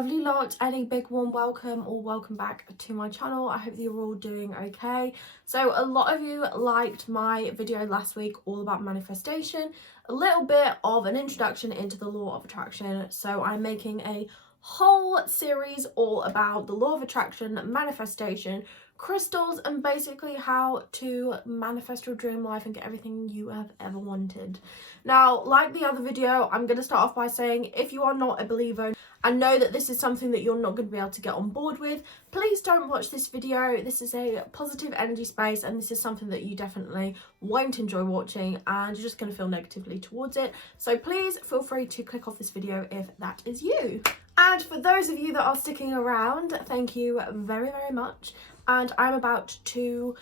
lovely lot, and a big warm welcome or welcome back to my channel. I hope that you're all doing okay. So a lot of you liked my video last week all about manifestation, a little bit of an introduction into the law of attraction. So I'm making a whole series all about the law of attraction, manifestation, crystals, and basically how to manifest your dream life and get everything you have ever wanted. Now, like the other video, I'm going to start off by saying if you are not a believer and know that this is something that you're not going to be able to get on board with, please don't watch this video. This is a positive energy space and this is something that you definitely won't enjoy watching and you're just going to feel negatively towards it. So please feel free to click off this video if that is you. And for those of you that are sticking around, thank you very, very much. And I'm about to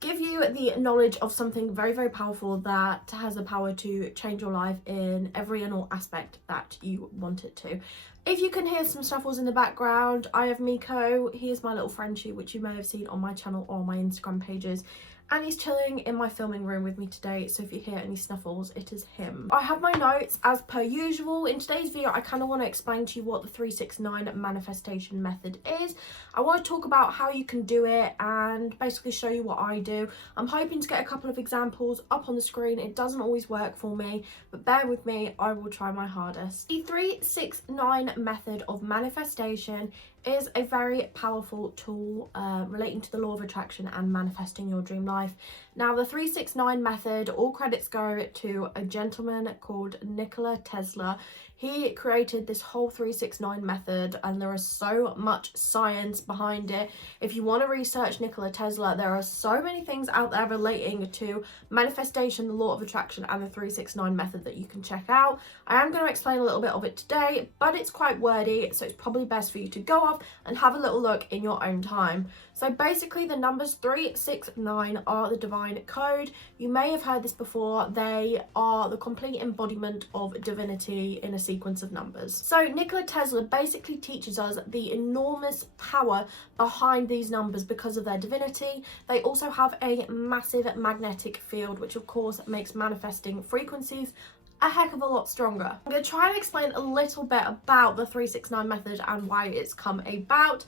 give you the knowledge of something very, very powerful that has the power to change your life in every and all aspect that you want it to. If you can hear some snuffles in the background, I have Miko. He is my little Frenchie, which you may have seen on my channel or my Instagram pages. And he's chilling in my filming room with me today, so if you hear any snuffles, it is him. I have my notes as per usual. In today's video, I kind of want to explain to you what the 369 manifestation method is. I want to talk about how you can do it and basically show you what I do. I'm hoping to get a couple of examples up on the screen. It doesn't always work for me, but bear with me, I will try my hardest. The 369 method of manifestation is a very powerful tool relating to the law of attraction and manifesting your dream life. Now, the 369 method, all credits go to a gentleman called Nikola Tesla. He created this whole 369 method and there is so much science behind it. If you want to research Nikola Tesla, there are so many things out there relating to manifestation, the law of attraction and the 369 method that you can check out. I am going to explain a little bit of it today, but it's quite wordy, so it's probably best for you to go off and have a little look in your own time. So basically the numbers 369 are the divine code. You may have heard this before. They are the complete embodiment of divinity in a sequence of numbers. So Nikola Tesla basically teaches us the enormous power behind these numbers because of their divinity. They also have a massive magnetic field, which of course makes manifesting frequencies a heck of a lot stronger. I'm going to try and explain a little bit about the 369 method and why it's come about.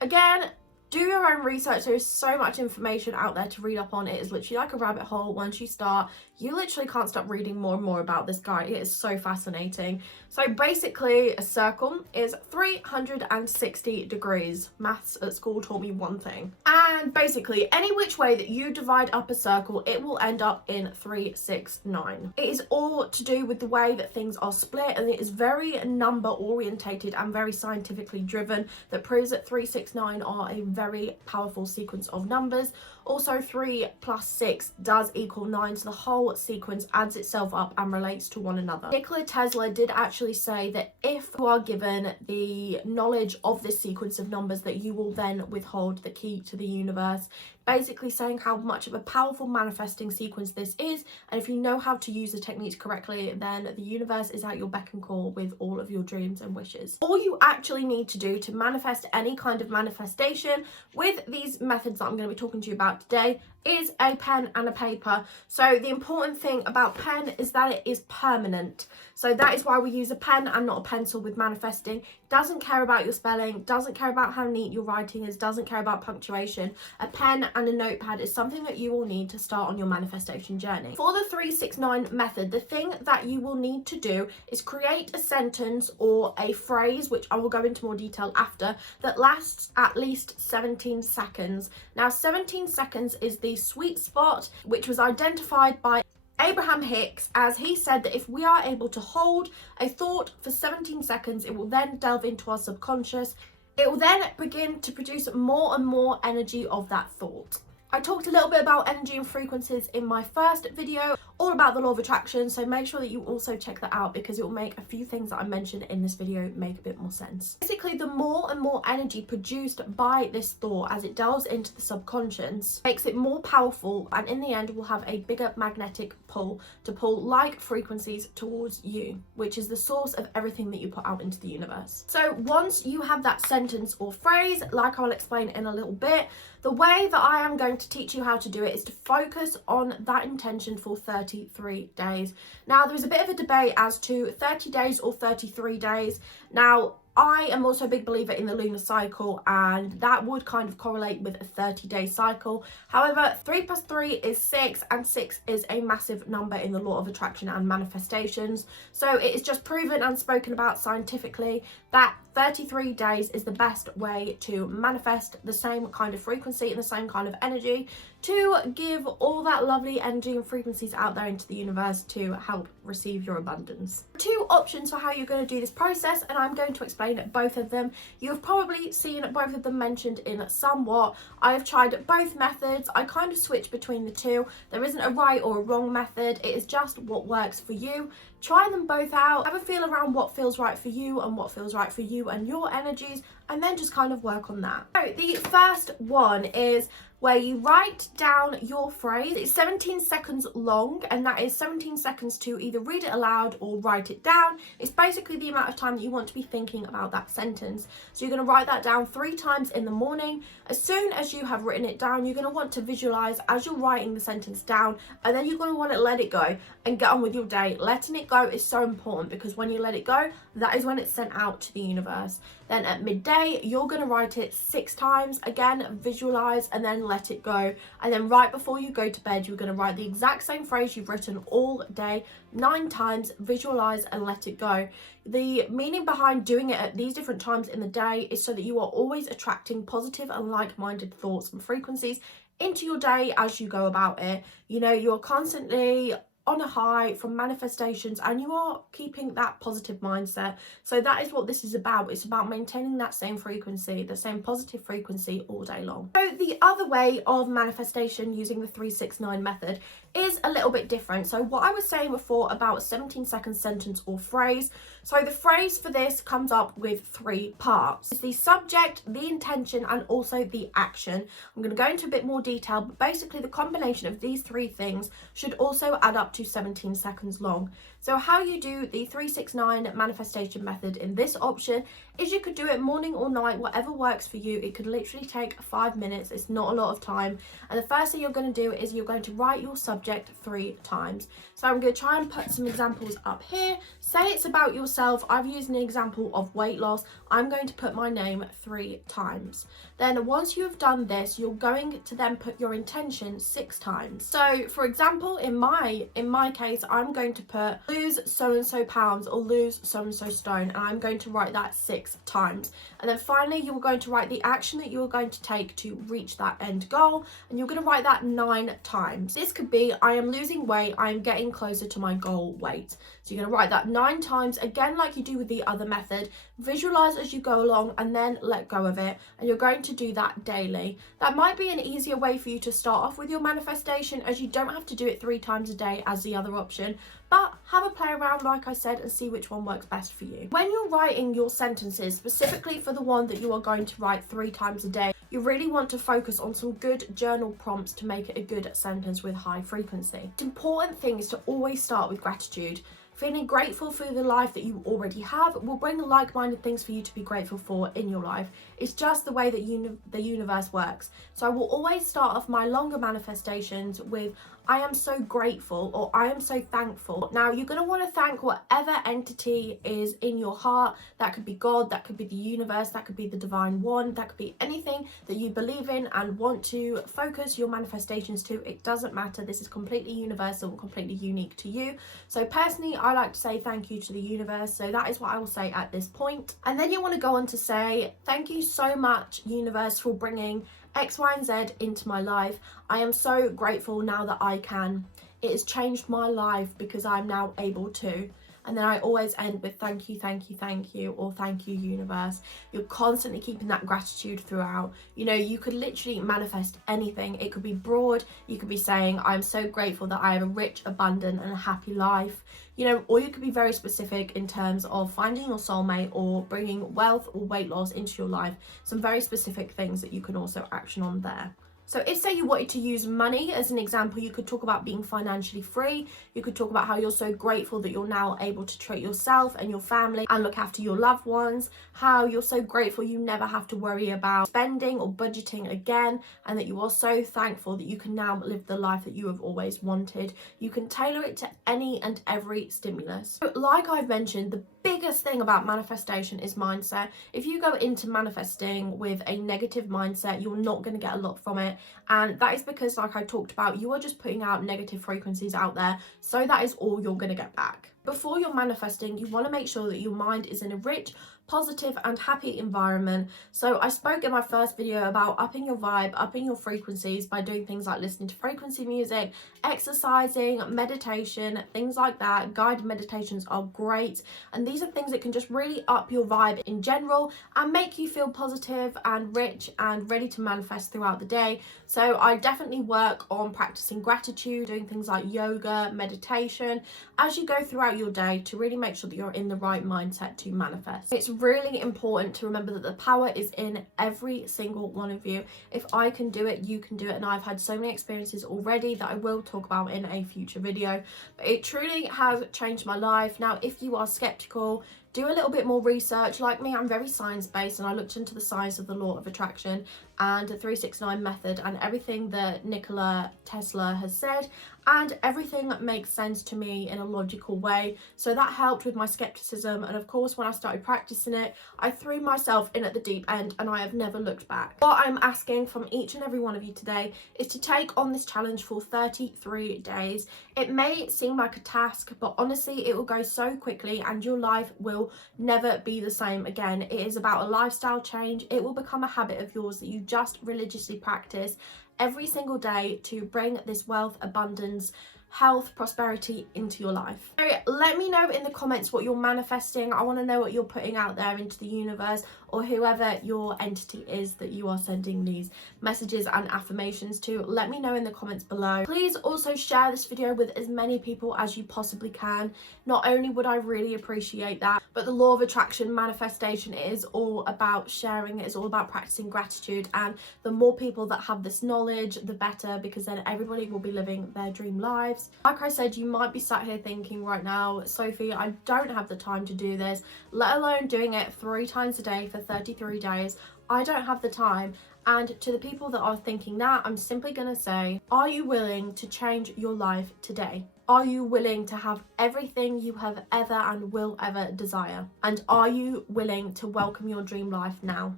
Again, do your own research. There is so much information out there to read up on. It is literally like a rabbit hole. Once you start, you literally can't stop reading more and more about this guy. It is so fascinating. So basically, a circle is 360 degrees. Maths at school taught me one thing. And basically, any which way that you divide up a circle, it will end up in 369. It is all to do with the way that things are split, and it is very number orientated and very scientifically driven. That proves that 369 are a very powerful sequence of numbers. Also, 3 plus 6 does equal 9, so the whole sequence adds itself up and relates to one another. Nikola Tesla did actually say that if you are given the knowledge of this sequence of numbers, that you will then withhold the key to the universe, basically saying how much of a powerful manifesting sequence this is, and if you know how to use the techniques correctly, then the universe is at your beck and call with all of your dreams and wishes. All you actually need to do to manifest any kind of manifestation with these methods that I'm going to be talking to you about today is a pen and a paper. So the important thing about pen is that it is permanent. So that is why we use a pen and not a pencil with manifesting. Doesn't care about your spelling, doesn't care about how neat your writing is, doesn't care about punctuation. A pen and a notepad is something that you will need to start on your manifestation journey. For the 369 method, the thing that you will need to do is create a sentence or a phrase, which I will go into more detail after, that lasts at least 17 seconds. Now, 17 seconds is the sweet spot, which was identified by Abraham Hicks, as he said that if we are able to hold a thought for 17 seconds, it will then delve into our subconscious. It will then begin to produce more and more energy of that thought. I talked a little bit about energy and frequencies in my first video, all about the law of attraction, so make sure that you also check that out because it will make a few things that I mentioned in this video make a bit more sense. Basically, the more and more energy produced by this thought as it delves into the subconscious makes it more powerful, and in the end will have a bigger magnetic pull to pull like frequencies towards you, which is the source of everything that you put out into the universe. So once you have that sentence or phrase, like I'll explain in a little bit, the way that I am going to teach you how to do it is to focus on that intention for 33 days. Now, there's a bit of a debate as to 30 days or 33 days. Now, I am also a big believer in the lunar cycle, and that would kind of correlate with a 30-day cycle. However, 3 plus 3 is 6, and 6 is a massive number in the law of attraction and manifestations. So it is just proven and spoken about scientifically that 33 days is the best way to manifest the same kind of frequency and the same kind of energy, to give all that lovely energy and frequencies out there into the universe to help receive your abundance. Two options for how you're going to do this process, and I'm going to explain both of them. You've probably seen both of them mentioned in somewhat. I have tried both methods. I kind of switch between the two. There isn't a right or a wrong method. It is just what works for you. Try them both out, have a feel around what feels right for you and what feels right for you and your energies, and then just kind of work on that. So the first one is where you write down your phrase. It's 17 seconds long, and that is 17 seconds to either read it aloud or write it down. It's basically the amount of time that you want to be thinking about that sentence. So you're going to write that down 3 times in the morning. As soon as you have written it down, you're going to want to visualize as you're writing the sentence down, and then you're going to want to let it go and get on with your day. Letting it go is so important, because when you let it go, that is when it's sent out to the universe. Then at midday, you're going to write it 6 times. Again, visualize and then let it go. And then right before you go to bed, you're going to write the exact same phrase you've written all day 9 times, visualize and let it go. The meaning behind doing it at these different times in the day is so that you are always attracting positive and like-minded thoughts and frequencies into your day as you go about it. You know, you're constantly on a high from manifestations, and you are keeping that positive mindset. So that is what this is about. It's about maintaining that same frequency, the same positive frequency all day long. So the other way of manifestation using the 369 method is a little bit different. So what I was saying before about a 17-second sentence or phrase, so the phrase for this comes up with 3 parts. It's the subject, the intention, and also the action. I'm going to go into a bit more detail, but basically the combination of these 3 things should also add up to 17 seconds long. So how you do the 369 manifestation method in this option is you could do it morning or night, whatever works for you. It could literally take 5 minutes. It's not a lot of time. And the first thing you're going to do is you're going to write your subject 3 times. So I'm going to try and put some examples up here. Say it's about yourself. I've used an example of weight loss. I'm going to put my name 3 times. Then once you have done this, you're going to then put your intention 6 times. So for example, in my case, I'm going to put lose so and so pounds or lose so and so stone, and I'm going to write that 6 times. And then finally, you're going to write the action that you're going to take to reach that end goal, and you're going to write that 9 times. This could be, I am losing weight, I am getting closer to my goal weight. So you're going to write that 9 times, again like you do with the other method. Visualize as you go along and then let go of it, and you're going to do that daily. That might be an easier way for you to start off with your manifestation, as you don't have to do it 3 times a day as the other option, but have a play around like I said and see which one works best for you. When you're writing your sentences, specifically for the one that you are going to write 3 times a day, you really want to focus on some good journal prompts to make it a good sentence with high frequency. The important thing is to always start with gratitude. Feeling grateful for the life that you already have will bring like-minded things for you to be grateful for in your life. It's just the way that the universe works. So I will always start off my longer manifestations with I am so grateful or I am so thankful. Now you're going to want to thank whatever entity is in your heart. That could be God, that could be the universe, that could be the divine one, that could be anything that you believe in and want to focus your manifestations to. It doesn't matter. This is completely universal, completely unique to you. So personally, I like to say thank you to the universe. So that is what I will say at this point. And then you want to go on to say, thank you so much, universe, for bringing X, Y, and Z into my life. I am so grateful now that I can. It has changed my life because I'm now able to. And then I always end with thank you, thank you, thank you, or thank you, universe. You're constantly keeping that gratitude throughout. You know, you could literally manifest anything. It could be broad. You could be saying, I'm so grateful that I have a rich, abundant, and a happy life. You know, or you could be very specific in terms of finding your soulmate or bringing wealth or weight loss into your life. Some very specific things that you can also action on there. So if, say, you wanted to use money as an example, you could talk about being financially free. You could talk about how you're so grateful that you're now able to treat yourself and your family and look after your loved ones. How you're so grateful you never have to worry about spending or budgeting again, and that you are so thankful that you can now live the life that you have always wanted. You can tailor it to any and every stimulus. So, like I've mentioned, the biggest thing about manifestation is mindset. If you go into manifesting with a negative mindset, you're not going to get a lot from it. And that is because, like I talked about, you are just putting out negative frequencies out there. So that is all you're going to get back. Before you're manifesting, you want to make sure that your mind is in a rich, positive and happy environment. So I spoke in my first video about upping your vibe, upping your frequencies by doing things like listening to frequency music, exercising, meditation, things like that. Guided meditations are great, and these are things that can just really up your vibe in general and make you feel positive and rich and ready to manifest throughout the day. So I definitely work on practicing gratitude, doing things like yoga, meditation as you go throughout your day to really make sure that you're in the right mindset to manifest. It's really important to remember that the power is in every single one of you. If I can do it, you can do it, and I've had so many experiences already that I will talk about in a future video. But it truly has changed my life. Now, if you are skeptical, do a little bit more research. Like me, I'm very science-based, and I looked into the science of the law of attraction and the 369 method and everything that Nikola Tesla has said, and everything makes sense to me in a logical way. So that helped with my skepticism, and of course when I started practicing it, I threw myself in at the deep end and I have never looked back. What I'm asking from each and every one of you today is to take on this challenge for 33 days. It may seem like a task, but honestly it will go so quickly and your life will never be the same again. It is about a lifestyle change. It will become a habit of yours that you just religiously practice every single day to bring this wealth, abundance, health, prosperity into your life. So let me know in the comments what you're manifesting. I want to know what you're putting out there into the universe, or whoever your entity is that you are sending these messages and affirmations to. Let me know in the comments below. Please also share this video with as many people as you possibly can. Not only would I really appreciate that, but the law of attraction manifestation is all about sharing. It is all about practicing gratitude, and the more people that have this knowledge, the better, because then everybody will be living their dream lives. Like I said, you might be sat here thinking right now, Sophie, I don't have the time to do this, let alone doing it 3 times a day for 33 days. I don't have the time. And to the people that are thinking that, I'm simply going to say, are you willing to change your life today? Are you willing to have everything you have ever and will ever desire? And are you willing to welcome your dream life now?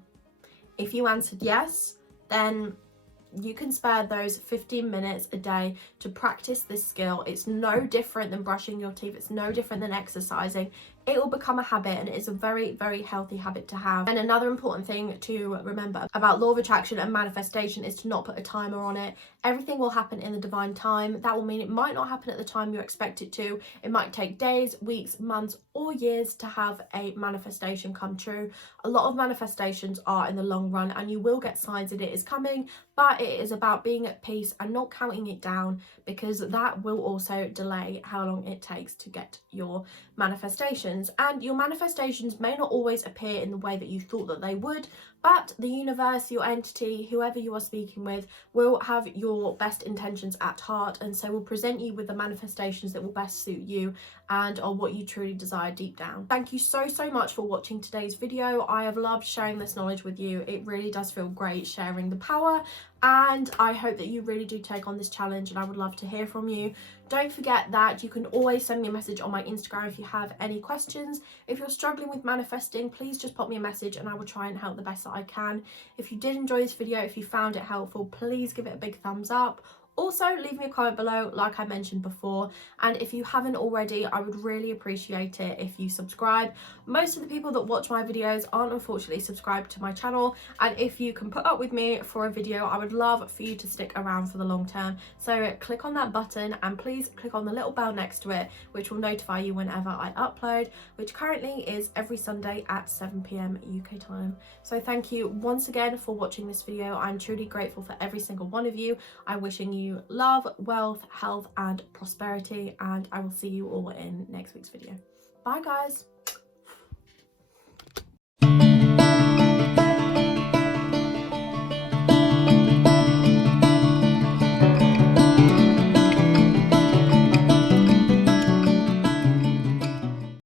If you answered yes, then you can spare those 15 minutes a day to practice this skill. It's no different than brushing your teeth. It's no different than exercising. It will become a habit, and it is a very, very healthy habit to have. And another important thing to remember about law of attraction and manifestation is to not put a timer on it. Everything will happen in the divine time. That will mean it might not happen at the time you expect it to. It might take days, weeks, months, or years to have a manifestation come true. A lot of manifestations are in the long run, and you will get signs that it is coming, but it is about being at peace and not counting it down, because that will also delay how long it takes to get your manifestations. And your manifestations may not always appear in the way that you thought that they would, but the universe, your entity, whoever you are speaking with, will have your best intentions at heart, and so will present you with the manifestations that will best suit you and are what you truly desire deep down. Thank you so much for watching today's video. I have loved sharing this knowledge with you. It really does feel great sharing the power, and I hope that you really do take on this challenge, and I would love to hear from you. Don't forget that you can always send me a message on my Instagram if you have any questions. If you're struggling with manifesting, please just pop me a message and I will try and help the best that I can. If you did enjoy this video, if you found it helpful, please give it a big thumbs up. Also, leave me a comment below, like I mentioned before, and if you haven't already, I would really appreciate it if you subscribe. Most of the people that watch my videos aren't unfortunately subscribed to my channel, and if you can put up with me for a video, I would love for you to stick around for the long term. So click on that button, and please click on the little bell next to it, which will notify you whenever I upload, which currently is every Sunday at 7 PM UK time. So thank you once again for watching this video. I'm truly grateful for every single one of you. I'm wishing you love, wealth, health and prosperity, and I will see you all in next week's video. Bye guys.